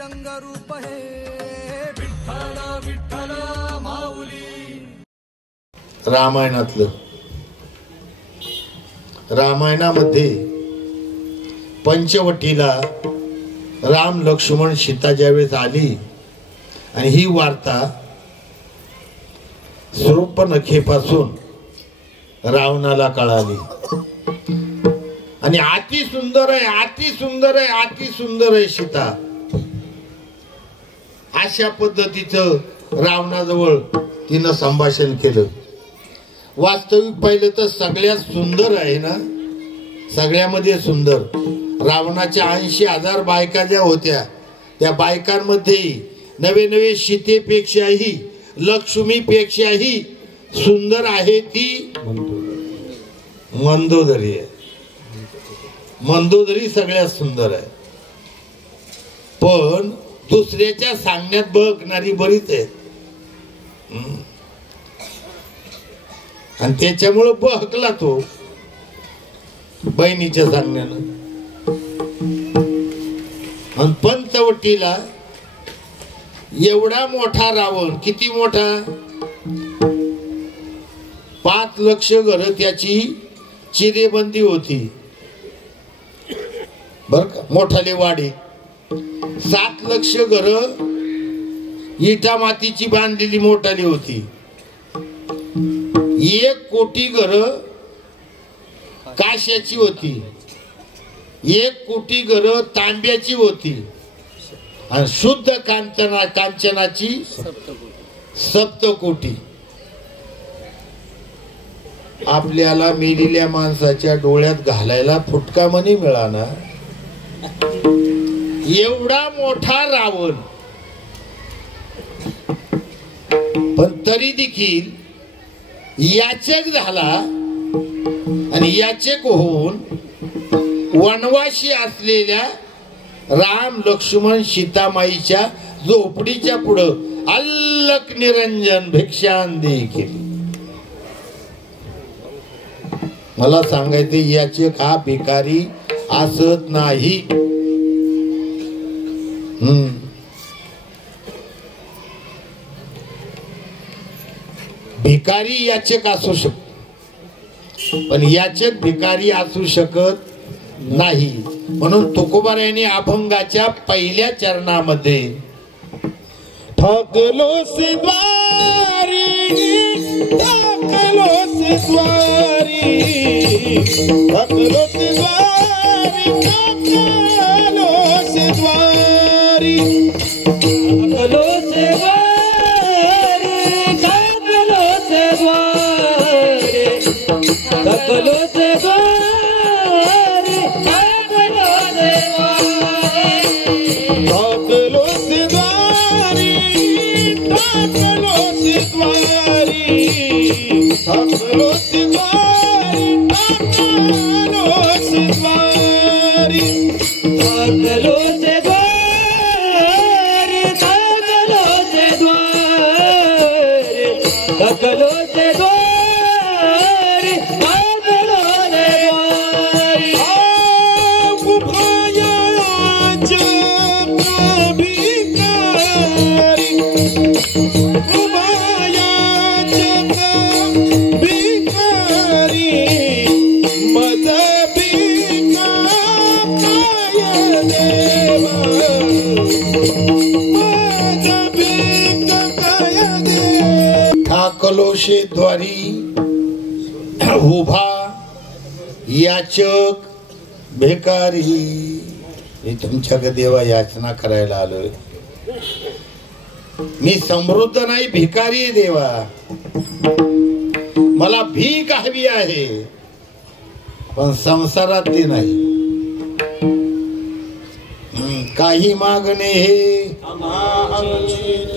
रंग रूप हे विठ्ठल विठ्ठल माऊली। रामायणामध्ये पंचवटीला राम लक्ष्मण सीता ज्यावेळेस आली आणि ही वार्ता शूर्पणखेपासून रावणाला कळाली आणि अति सुंदर आहे, अति सुंदर आहे, अति सुंदर आहे सीता, अशा पद्धतीचं रावणाजवळ तिनं संभाषण केलं। वास्तविक पाहिलं तर सगळ्यात सुंदर आहे ना, सगळ्यामध्ये सुंदर रावणाच्या 80,000 बायका ज्या होत्या त्या बायकांमध्ये नवे नवे सीतेपेक्षाही लक्ष्मीपेक्षाही सुंदर आहे ती मंदोदरी आहे। मंदोदरी सगळ्यात सुंदर आहे, पण दुसऱ्याच्या सांगण्यात बघणारी बरीच आहेत आणि त्याच्यामुळे बहकला तो बहिणीच्या सांगण्यानं। आणि पंचवटीला एवढा मोठा रावण, किती मोठा, 5 लक्ष घर त्याची चिरेबंदी होती बर का, मोठाले वाडे, 7 लक्ष घर इटा मातीची बांधलेली मोठाली होती, 1 कोटी घर काश्याची होती, 1 कोटी घर तांब्याची होती आणि शुद्ध कांचनाची 7 कोटी। आपल्याला मेलेल्या माणसाच्या डोळ्यात घालायला फुटका मनी मिळाला, एवढा मोठा रावण, पण तरी देखील याचक झाला आणि याचक होऊन वनवासी असलेल्या राम लक्ष्मण सीतामाईच्या झोपडीच्या पुढं अल्लक निरंजन भिक्षांदी केली। मला सांगायचे याचक हा भिकारी असत नाही, भिकारी याचक असू शकतो पण याचक भिकारी असू शकत नाही। म्हणून तुकोबारायांनी अभंगाच्या पहिल्या चरणामध्ये ठाकलो से द्वारी, ठाकलो से द्वारी, ठाकलो से द्वारी, ठाकलो से द्वारी, ठाकलो से द्वारी, ठाकलो से द्वारी, ठाकलो से द्वारी, द्वारी उभा याचक भिकारी, मी तुमच्याकडे देवा याचना करायला आलोय, मी समृद्ध नाही भिकारी आहे देवा, मला भीक हवी आहे पण संसारातली नाही, काही मागणे हे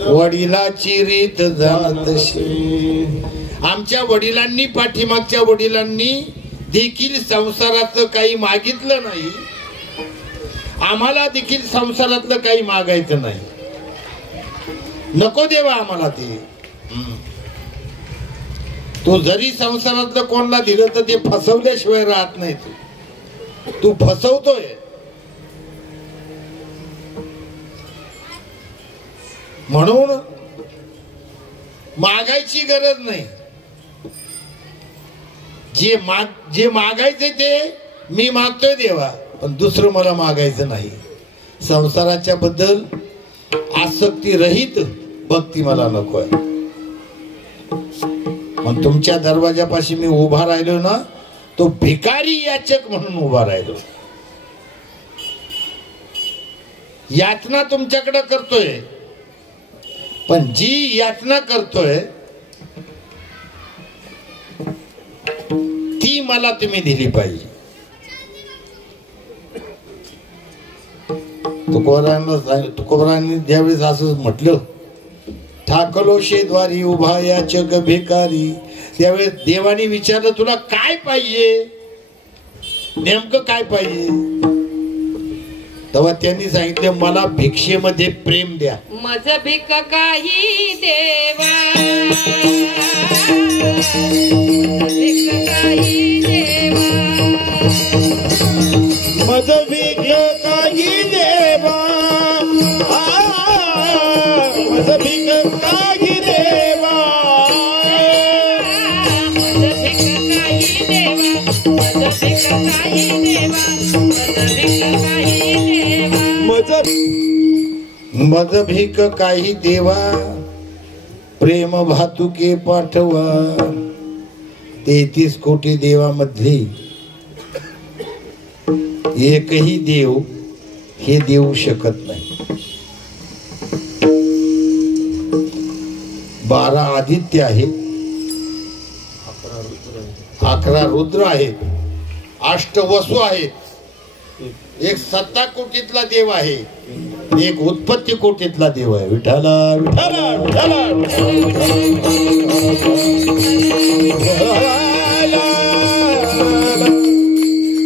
वडिलाची रीत जातशी। आमच्या वडिलांनी, पाठीमागच्या वडिलांनी देखील संसारातलं काही मागितलं नाही, आम्हाला देखील संसारातलं काही मागायचं नाही, नको देवा आम्हाला ते। तू जरी संसारातलं कोणाला दिलं तर ते फसवल्याशिवाय राहत नाही, तू फसवतोय। म्हणून मागायची गरज नाही. जे मागायचे ते मी मागतोय देवा, पण दुसरं मला मागायचं नाही. संसाराच्या बद्दल आसक्ती रहित भक्ती मला नको आहे. पण तुमच्या दरवाजापाशी मी उभा राहिलो ना, तो भिकारी याचक म्हणून उभा राहिलो. यातना तुमच्याकडे करतोय, पण जी यातना करतोय ती मला तुम्ही दिली पाहिजे. तुकोबारांनी ज्यावेळेस असं म्हटलं, ठाकलो शेद्वारी उभा याचक भिकारी, त्यावेळेस देवाने विचारलं तुला काय पाहिजे, नेमकं काय पाहिजे. तेव्हा त्यांनी सांगितलं मला भिक्षेमध्ये प्रेम द्या. मज भिक काही देवा, भिक काही देवा, मज भिक काही देवा, मज भिक काही देवा, मज भिक काही देवा, मज भिक काही देवा, मज भिक काही देवा, मज भीक काही देवा, प्रेम भातुके पाठवा. 33 कोटी देवामधली एकही देव हे देऊ शकत नाही. 12 आदित्य आहेत, 11 रुद्र आहेत, 8 वसु आहेत, एक 7 कोटीतला देव आहे, एक उत्पत्ती कोटीतला देव आहे. विठाला विठाला विठाला.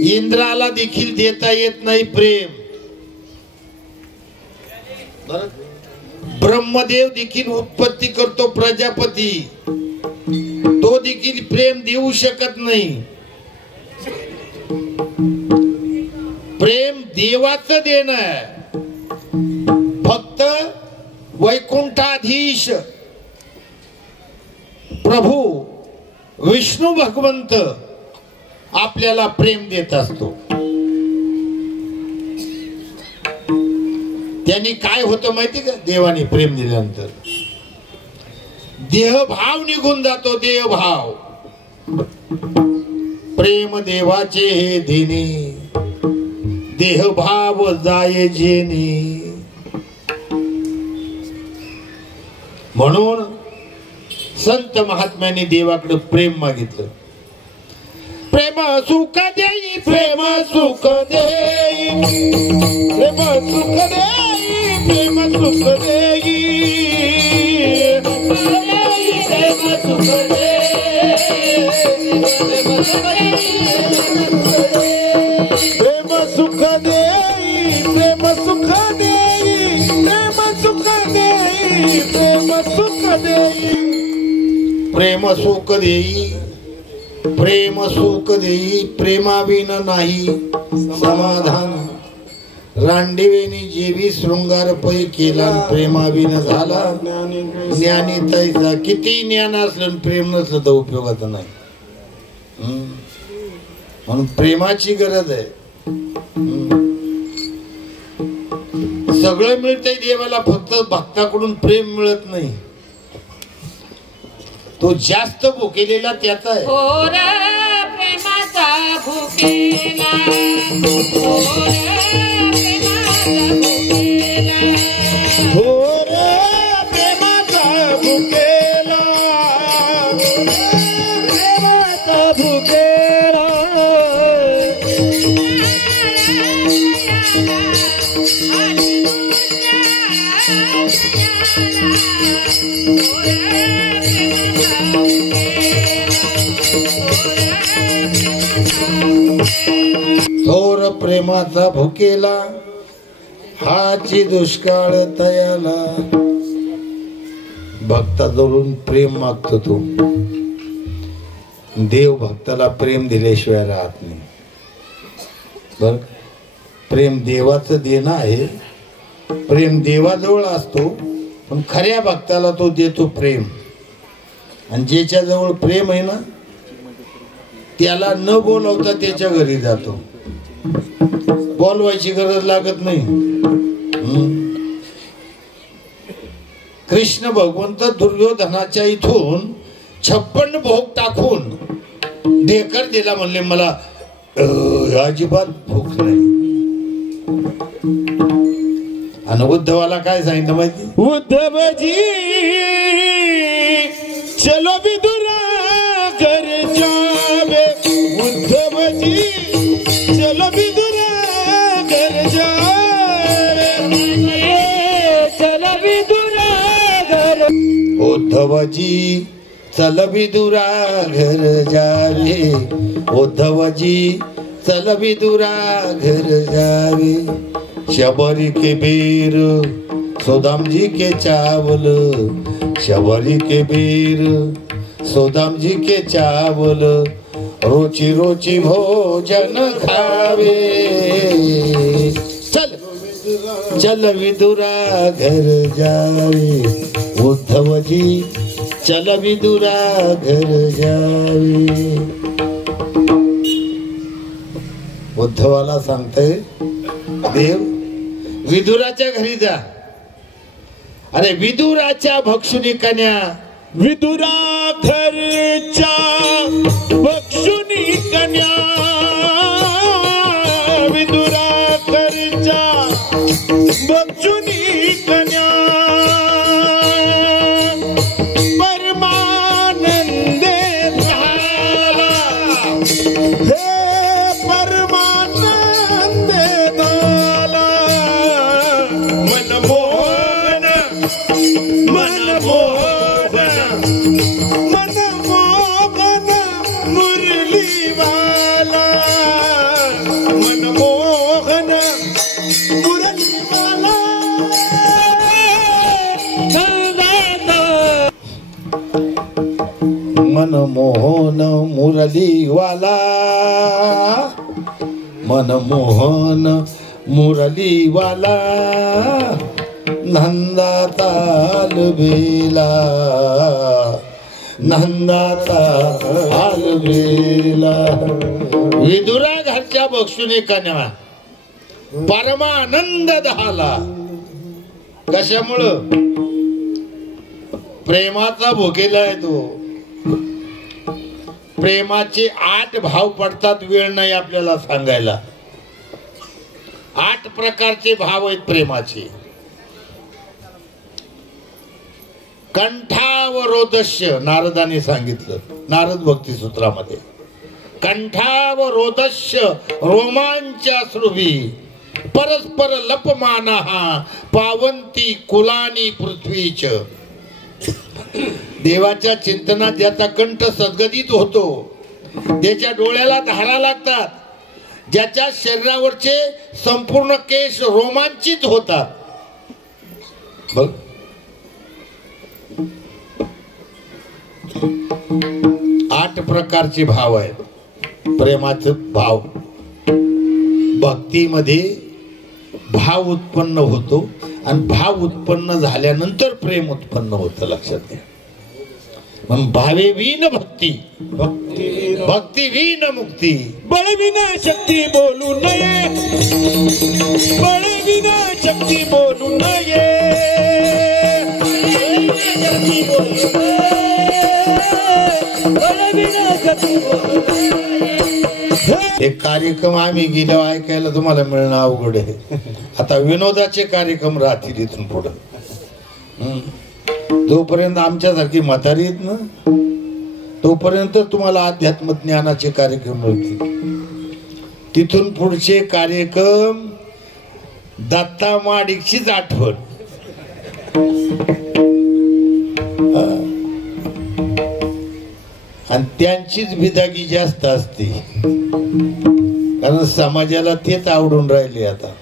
इंद्राला देखील देता येत नाही प्रेम. ब्रह्मदेव देखील उत्पत्ती करतो, प्रजापती, तो देखील प्रेम देऊ शकत नाही. प्रेम देवाचं देणं आहे. फक्त वैकुंठाधीश प्रभू विष्णू भगवंत आपल्याला प्रेम देत असतो. त्यांनी काय होतं माहिती का, देवाने प्रेम दिल्यानंतर देहभाव निघून जातो. देहभाव, प्रेम देवाचे हे देणे, देहभाव जाये जेणे. म्हणून संत महात्म्यांनी देवाकडे प्रेम मागितलं. प्रेम सुख देई, प्रेम सुख देई, प्रेम सुख देई, प्रेम सुख देई, प्रेम सुख देई, प्रेम सुख देई, प्रेम सुख देई, प्रेम सुख देई, प्रेम सुख देई. प्रेम सुख देई, प्रेम सुख देई, प्रेमाविन नाही समाधान. रांडिवेनी जेवी शृंगार पै केला, प्रेमाविन झाला ज्ञानी तैसा. किती ज्ञान असलं प्रेम नसलं तर उपयोगाचं नाही. म्हणून प्रेमाची गरज आहे. सगळं मिळतंय देवाला, फक्त भक्ताकडून प्रेम मिळत नाही. तो जास्त भुकेलेला त्याचा आहे. थोर प्रेमाचा भुकेला, थोर प्रेमाचा भुकेला, प्रेमाचा भुकेला, प्रेमाचा भुकेला. थोर प्रेमाचा भुकेला, हाची दुष्काळ तयाला. भक्ताजवळून प्रेम मागतो तो. देव भक्ताला प्रेम दिल्याशिवाय राहत नाही. बर, प्रेम देवाचं देणं आहे. प्रेम देवाजवळ असतो, पण खऱ्या भक्ताला तो देतो प्रेम. आणि ज्याच्या जवळ प्रेम आहे ना त्याला न बोलवता त्याच्या घरी जातो. बोलवायची गरज लागत नाही. कृष्ण भगवंत दुर्योधनाच्या इथून 56 भोग टाकून ढेकर दिला. म्हणले मला अजिबात भूक नाही. आणि उद्धवाला काय सांगितलं माहिती? उद्धवजी चलो विदुरा घर जावे. उद्धवजी चलो विदुरा घर जावे. चल विदुरा घर. उद्धवजी चल विदुरा घर जावे. उद्धवजी चल विदुरा घर जावे. शबरी के बेर सोदाम जी के चावल. शबरी के बेर सोदाम जी के चावल. रोची रोची भोजन खावे. चल चल विदुरा घर जावे. उद्धवजी चल विदुरा घर जावे. उद्धवाला सांगतय देव विदुराच्या घरी जा. अरे विदुराच्या भक्षुनी कन्या. विदुरा घरच्या भक्षुनी कन्या. विदुरा घरच्या भक्षुनी कन्या. परमानंदे झाला हे परमानंदे झाला. मनमोहन मनमोहन मनमोहन मुरलीवाला. मनमोहन मुरलीवाला. मनमोहन मुरलीवाला. मनमोहन मुरलीवाला. नंदाता आलबेला. नंदाता आलबेला. विदुरा घरच्या बक्षुनी कन्या परमानंद झाला. कशामुळं? प्रेमाचा भोगेला आहे तो. प्रेमाचे 8 भाव पडतात. वेळ नाही आपल्याला सांगायला. 8 प्रकारचे भाव आहेत प्रेमाचे. कंठावरोदस्य नारदाने सांगितलं नारद भक्ती सूत्रामध्ये. कंठावरोदस्य रोमांचाश्रुभी परस्पर लपमानहा पावंती कुलानी पृथ्वीच. देवाच्या चिंतनात ज्याचा कंठ सद्गदित होतो, त्याच्या डोळ्याला धारा लागतात, ज्याच्या शरीरावरचे संपूर्ण केश रोमांचित होतात. बघ 8 प्रकारचे भाव आहेत प्रेमाचं भाव. भक्तीमध्ये भाव उत्पन्न होतो आणि भाव उत्पन्न झाल्यानंतर प्रेम उत्पन्न होतं. लक्षात घ्या. म्हणून भावे विन भक्ती. भक्ती विन मुक्ती. बळविना शक्ती बोलू नये. बळविना शक्ती बोलू नये. एक कार्यक्रम आम्ही गेलो ऐकायला तुम्हाला मिळणं अवघड आहे. आता विनोदाचे कार्यक्रम राहतील इथून पुढे. जोपर्यंत आमच्यासारखी म्हातारी आहेत ना तोपर्यंत तुम्हाला अध्यात्म ज्ञानाचे कार्यक्रम मिळतील. तिथून पुढचे कार्यक्रम दत्ता माडिकचीच आठवण. आणि त्यांचीच बिदागी जास्त असते कारण समाजाला तेच आवडून राहिले. आता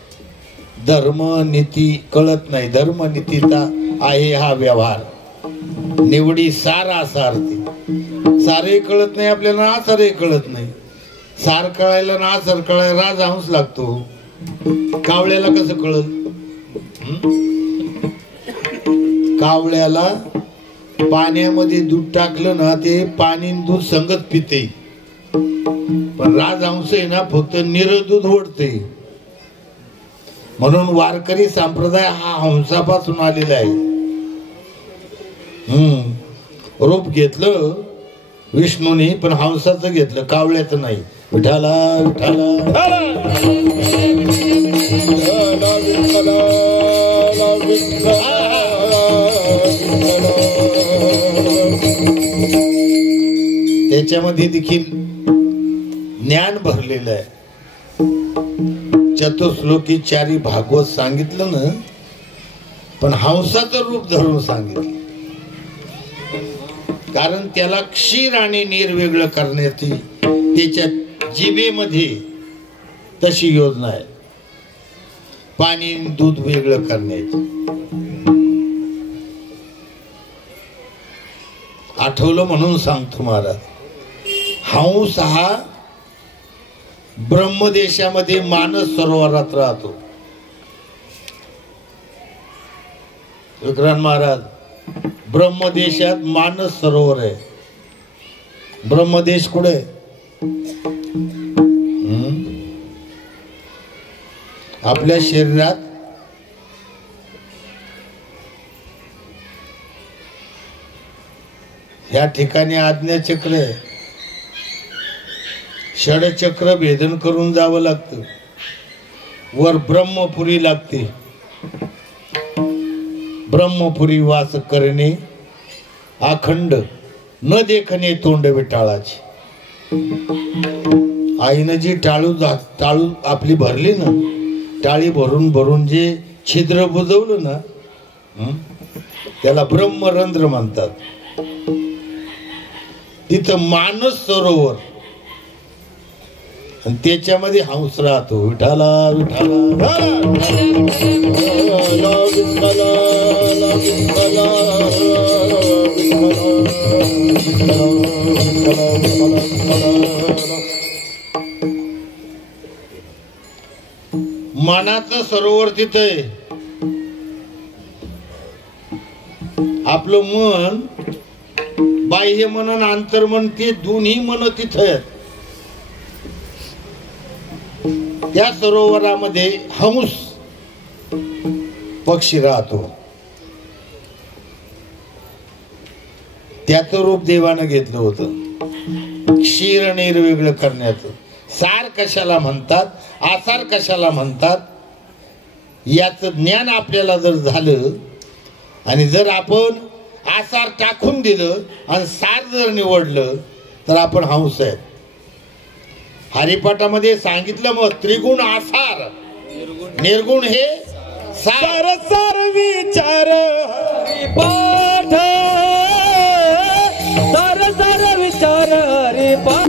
धर्म नीती कळत नाही. धर्म नीतीचा आहे हा व्यवहार. निवडी सारा सारथी. सारे कळत नाही आपल्याला, आसारही कळत नाही. सार कळायला ना आसार कळायला राजहंस लागतो. कावळ्याला कसं कळत? कावळ्याला पाण्यामध्ये दूध टाकलं ना ते पाणी आणि दूध संगत पिते, पण राजहंस आहे ना फक्त दूध ओढते. म्हणून वारकरी संप्रदाय हा हंसापासून आलेला आहे. रूप घेतलं विष्णूने पण हंसाचं घेतलं, कावळ्याचं नाही. विठाला विठाला त्याच्यामध्ये देखील ज्ञान भरलेलं आहे. चतुश्लोकी चारी भागवत सांगितलं ना, पण हंसाचं रूप धरून सांगितलं. कारण त्याला क्षीर आणि नीर वेगळं करण्याची त्याच्या जिभेमध्ये तशी योजना आहे, पाणी दूध वेगळं करण्याची. आठवलं म्हणून सांगतो महाराज, हंस हा ब्रह्मदेशामध्ये मानस सरोवरात राहतो. विक्रांत महाराज, ब्रह्मदेशात मानस सरोवर आहे. ब्रह्मदेश कुठे? आपल्या शरीरात ह्या ठिकाणी आज्ञाचक्र आहे. षडचक्र भेदन करून जावं लागतं. वर ब्रह्मपुरी लागते. ब्रह्मपुरी वास करणे अखंड न देखणे तोंड विटाळाची. आईनं जी टाळू आपली भरली ना, टाळी भरून भरून जे छिद्र बुजवलं ना, त्याला ब्रह्मरंध्र म्हणतात. तिथं मानस सरोवर आणि त्याच्यामध्ये हंस राहतो. विठाला विठाला मनाचं सरोवर तिथं आहे. आपलं मन, बाह्य मन आणि अंतर्मन, ते दोन्ही मन तिथं आहेत. त्या सरोवरामध्ये हंस पक्षी राहतो. त्याचं रूप देवानं घेतलं होतं, क्षीर नीर वेगळं करण्याचं. सार कशाला म्हणतात, आसार कशाला म्हणतात, याचं ज्ञान आपल्याला जर झालं आणि जर आपण आसार टाकून दिलं आणि सार जर निवडलं तर आपण हंस आहेत. हरिपाठामध्ये सांगितलं मग, त्रिगुण आसार, निर्गुण हे सार. सार विचार हरिपाठ, सार सार विचार हरिपाठ.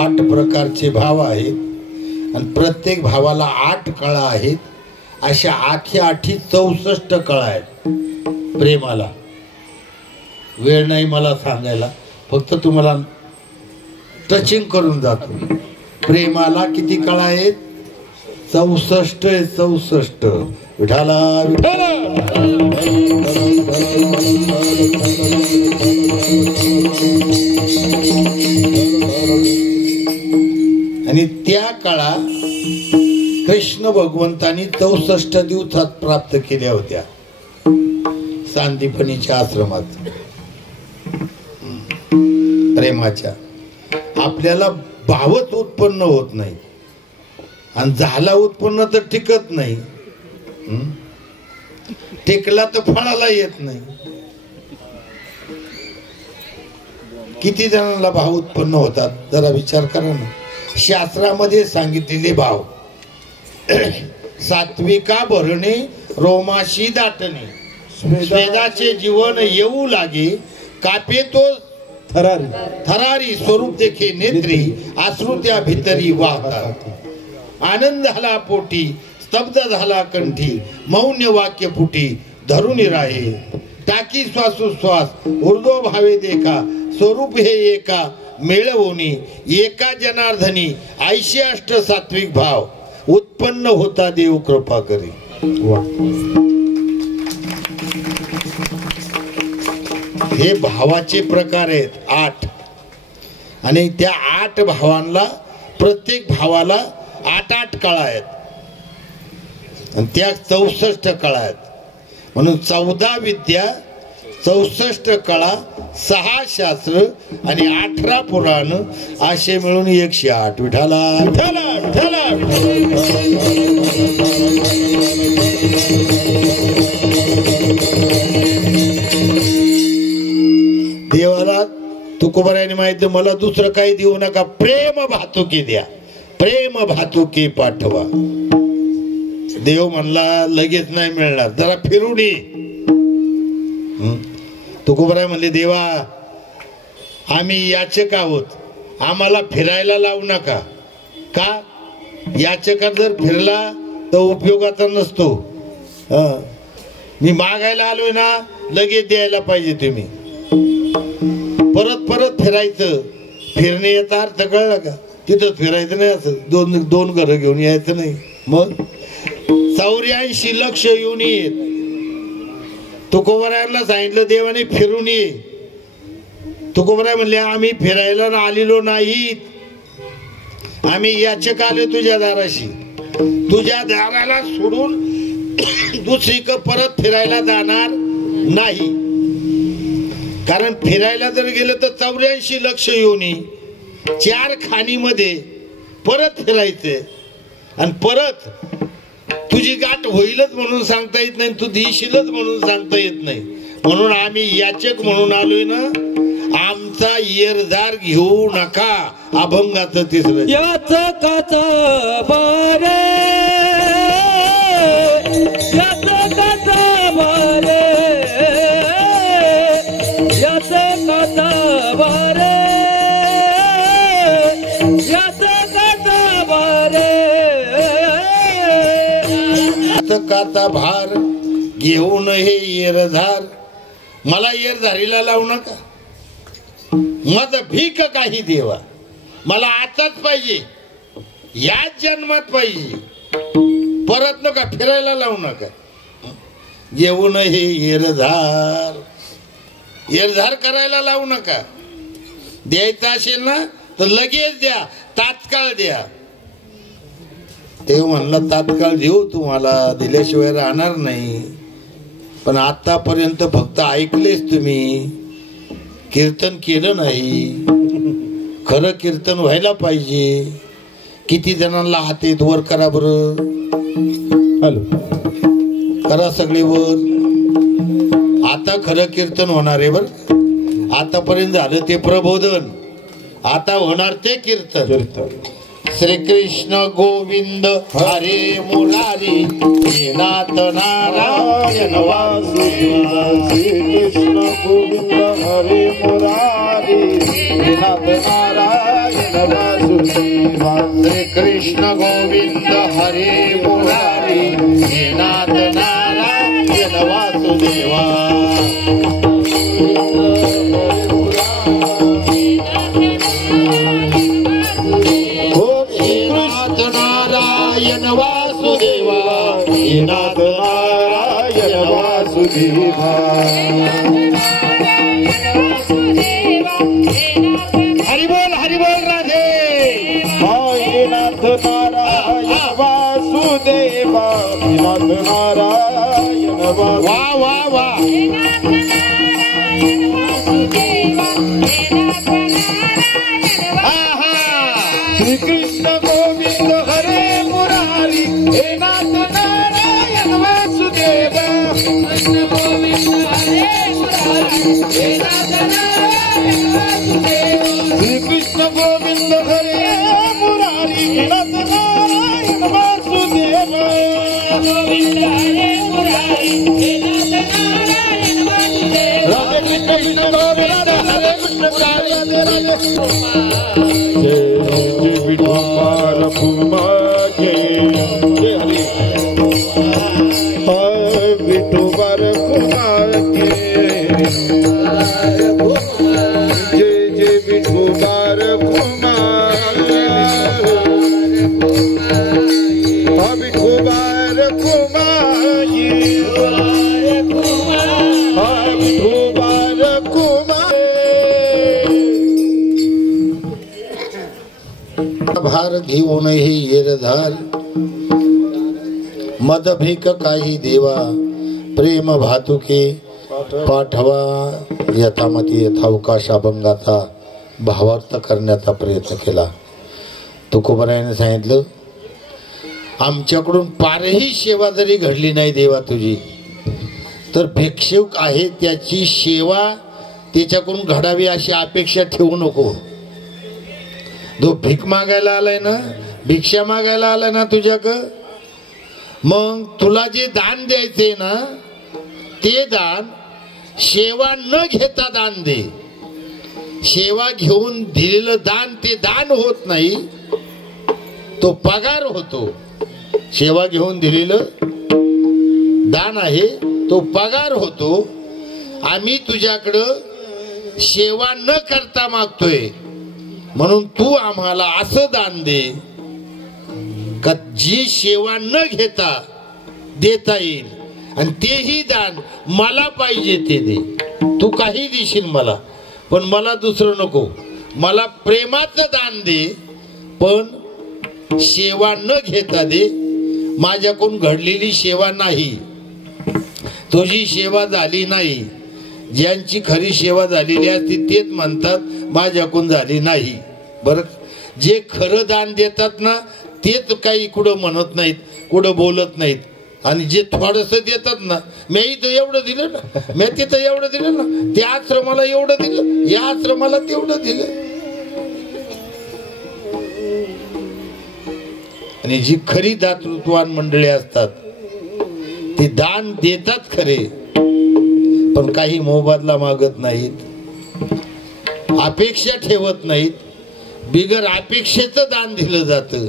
8 प्रकारचे भाव आहेत आणि प्रत्येक भावाला 8 कळा आहेत. अशा 8 64 कळा आहेत प्रेमाला. वेळ नाही मला सांगायला, फक्त तुम्हाला टचिंग करून जातो. प्रेमाला किती कळा आहेत? 64 आहे, 64. विठाला विठाला आणि त्या काळा कृष्ण भगवंतांनी 64 दिवसात प्राप्त केल्या होत्या सांदीपनीच्या आश्रमात प्रेमाच्या. आपल्याला भावच उत्पन्न होत नाही आणि झाला उत्पन्न तर टिकत नाही. टिकला तर फळाला येत नाही. किती जणांना भाव उत्पन्न होतात जरा विचार करा ना. शास्त्रामध्ये सांगितलेले भाव, सात्विका भरणे रोमाशी दाटणे, स्वेदाचे जीवन येऊ लागे, कापे तो थरारी स्वरूप देखे नेत्री, आश्रुत्या भितरी वाहतात. आनंद झाला पोटी, स्तब्ध झाला कंठी, मौन्य वाक्य फुटी, धरून राहे टाकी श्वासोश्वास, ऊर्ध्व भावे देखा, स्वरूप हे एका मिळवणी, एका जनार्दनी 88 सात्विक भाव उत्पन्न होता देव कृपा करी. हे भावाचे प्रकार आहेत 8 आणि त्या 8 भावांना प्रत्येक भावाला 8 कळा आहेत आणि त्या 64 कळा आहेत म्हणून 14 विद्या 64 कळा 6 शास्त्र आणि 18 पुराण असे मिळून 108 विठाला विठाला विठाला देवाला तुकोबाराने माहिती मला दुसरं काही देऊ नका प्रेम भातुकी द्या प्रेम भातुकी पाठवा देव म्हणला लगेच नाही मिळणार जरा फिरून ये तुकोबाराय म्हणले देवा आम्ही याचक आहोत आम्हाला फिरायला लावू नका का याचकात जर फिरला तर उपयोगाचा नसतो मी मागायला आलोय ना लगेच द्यायला पाहिजे तुम्ही परत परत फिरायचं फिरणे याचा अर्थ कळला का तिथं फिरायचं नाही असं दोन घरं घेऊन यायचं नाही मग 84 लक्ष येऊन येत तुकोबारायांना सांगितलं देवाने फिरून ये तुकोबाराय म्हणले आम्ही फिरायला आलेलो नाहीत आम्ही याचक आले तुझ्या दाराशी तुझ्या दाराला सोडून दुसरीकडे परत फिरायला जाणार नाही कारण फिरायला जर गेलं तर 84 लक्ष येऊन 4 खाणीमध्ये परत फिरायचं आणि परत तुझी गाठ होईलच म्हणून सांगता येत नाही तू दिशीलच म्हणून सांगता येत नाही म्हणून आम्ही याचक म्हणून आलोय ना आमचा येरदार घेऊ नका अभंगाचं 3रं याचकाचा बारे याचकाचा बारे याचकाचा बारे याचकाचा बारे याचकाचा भार घेऊन हे येरधार मला येरधारीला लावू नका मग भीक काही देवा मला आताच पाहिजे याच जन्मात पाहिजे परत नका फिरायला लावू नका घेऊन हे येरधार करायला लावू नका द्यायचं असेल ना तर लगेच द्या तात्काळ द्या ते म्हणलं तात्काळ देऊ तुम्हाला दिल्याशिवाय राहणार नाही पण आतापर्यंत फक्त ऐकलेच तुम्ही कीर्तन केलं नाही खरं कीर्तन व्हायला पाहिजे किती जणांना हात येत वर करा बरं हॅलो करा सगळे वर आता खरं कीर्तन होणार आहे बर आतापर्यंत झालं ते प्रबोधन आता होणार ते कीर्तन श्री कृष्ण गोविंद हरे मुरारी नाथ नारायण वासुदेव श्री कृष्ण गोविंद हरे मुरारी नाथ नारायण वासुदेव श्री कृष्ण गोविंद हरे मुरारी नाथ नारायण वासुदेवा नारायण वासुदेवा नाथ नारायण वासुदेवा हरि बोल राधे नाथ नारायण वासुदेवा नाथ नारायण वा वा वा श्री कृष्ण गोविंद हरे मुरारी हे नाथ नारायण वासुदेवा कृष्ण गोविंद हरे मुरारी हे नाथ नारायण वासुदेवा श्री कृष्ण गोविंद हरे मुरारी हे नाथ नारायण वासुदेवा गोविंद हरे मुरारी हे नाथ नारायण वासुदेवा राधे कृष्ण गोविंद हरे कृष्ण राधे विठोबार फुमा के विठोबार फुमा के जय जय विठोबार फुमा विठोबार फुमा विठोबार फुमा भार घेऊन हे येरधार मद भीक काही देवा प्रेम भातुके पाठवा यथामती यथावकाश अभंगाचा भावार्थ करण्याचा प्रयत्न केला. तुकोबरायाने सांगितलं आमच्याकडून फारही सेवा जरी घडली नाही देवा तुझी तर भिक्षुक आहे त्याची सेवा त्याच्याकडून घडावी अशी अपेक्षा ठेवू नको. जो भीक मागायला आलाय ना भिक्षा मागायला आलाय ना तुझ्याकडं मग तुला जे दान द्यायचे ना ते दान सेवा न घेता दान दे. सेवा घेऊन दिलेलं दान ते दान होत नाही तो पगार होतो. सेवा घेऊन दिलेलं दान आहे तो पगार होतो. आम्ही तुझ्याकडं सेवा न करता मागतोय म्हणून तू आम्हाला असं दान दे का जी सेवा न घेता देता येईल आणि तेही दान मला पाहिजे ते दे. तू काही देशील मला पण मला दुसरं नको. मला प्रेमाचं दान दे पण सेवा न घेता दे. माझ्याकडून घडलेली सेवा नाही तुझी सेवा झाली नाही. ज्यांची खरी सेवा झालेली असते तेच म्हणतात माझ्याकडून झाली नाही. बरं जे खरं दान देतात ना तेच काही कुठं म्हणत नाहीत कुठं बोलत नाहीत. आणि जे थोडस देतात ना मी इथं एवढं दिलं ना मी तिथं एवढं दिलं ना त्या आश्रमाला एवढं दिलं या आश्रमाला तेवढं दिलं. आणि जी खरी दातृत्वान मंडळी असतात ते दान देतात खरे पण काही मोबदला मागत नाहीत अपेक्षा ठेवत नाहीत. बिगर अपेक्षेचं दान दिलं जातं.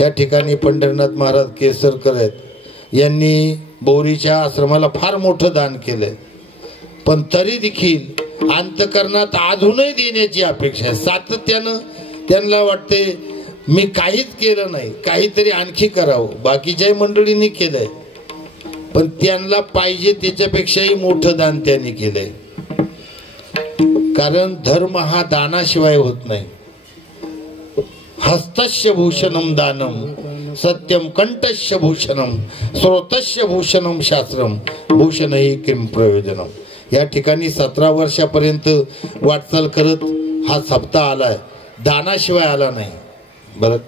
या ठिकाणी पंढरीनाथ महाराज केसरकर आहेत यांनी बोरीच्या आश्रमाला फार मोठं दान केलंय पण तरी देखील अंतकरणात अजूनही देण्याची अपेक्षा आहे. सातत्यानं त्यांना वाटते मी काहीच केलं नाही काहीतरी आणखी करावं. बाकीच्याही मंडळींनी केलंय पण त्यांना पाहिजे त्याच्यापेक्षाही मोठं दान त्यांनी केलंय. कारण धर्म हा दानाशिवाय होत नाही. हस्तस्य भूषणम दानम सत्यम कंठस्य भूषणम श्रोतस्य भूषणम शास्त्रम भूषण ही किम प्रयोजनम. या ठिकाणी 17 वर्षापर्यंत वाटचाल करत हा सप्ताह आलाय दानाशिवाय आला नाही. बरं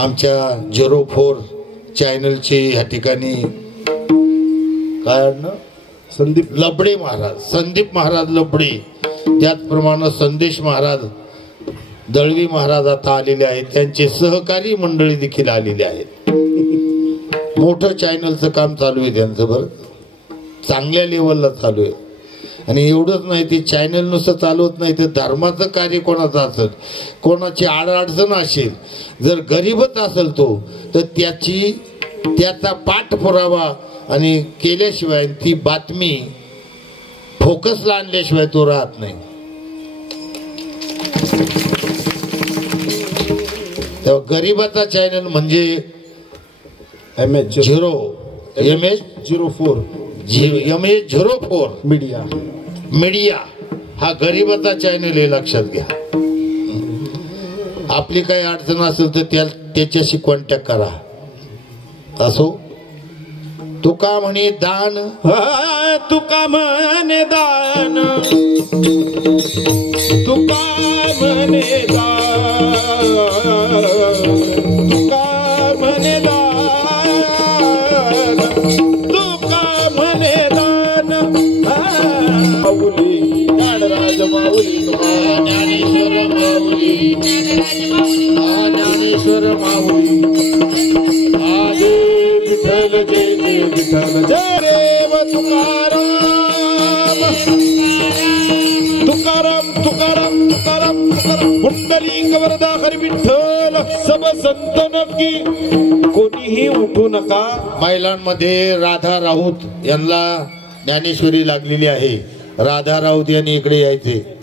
आमच्या 04 चॅनलचे या ठिकाणी काय ना संदीप लबडे महाराज संदीप महाराज लबडे त्याचप्रमाणे संदेश महाराज दळवी महाराज आता आलेले आहेत. त्यांचे सहकारी मंडळी देखील आलेले आहेत. मोठं चॅनलचं काम चालू आहे त्यांचं. बरं चांगल्या लेवलला चालू आहे. आणि एवढंच नाही ते चॅनल नुसतं चालवत नाही तर धर्माचं कार्य कोणाचं असेल कोणाची आडअडचण असेल जर गरीबच असेल तो तर त्याचा पाठपुरावा आणि केल्याशिवाय ती बातमी फोकसला आणल्याशिवाय तो राहत नाही. तेव्हा गरीबाचा चॅनल म्हणजे MH04 मीडिया हा गरीबाचा चॅनल हे लक्षात घ्या. आपली काही अडचण असेल तर त्याच्याशी कॉन्टॅक्ट करा. असो तुका म्हणे दान तुका म्हणे दान तुका म्हणे दान तुका म्हणे दान तुका म्हणे दान माऊली ज्ञानराज माऊली ज्ञानेश्वर माऊली ज्ञानेश्वर माऊली आदे विठ्ठल जय जय विठ्ठल जय देव तुकाराम तुकाराम तुकाराम तुकाराम तुकाराम पुंडलिक वरदा हरी विठ्ठल सब संतन की कोणीही उठू नका. महिलांमध्ये राधा राऊत यांना ज्ञानेश्वरी लागलेली आहे. राधा राऊत यांनी इकडे यायचे.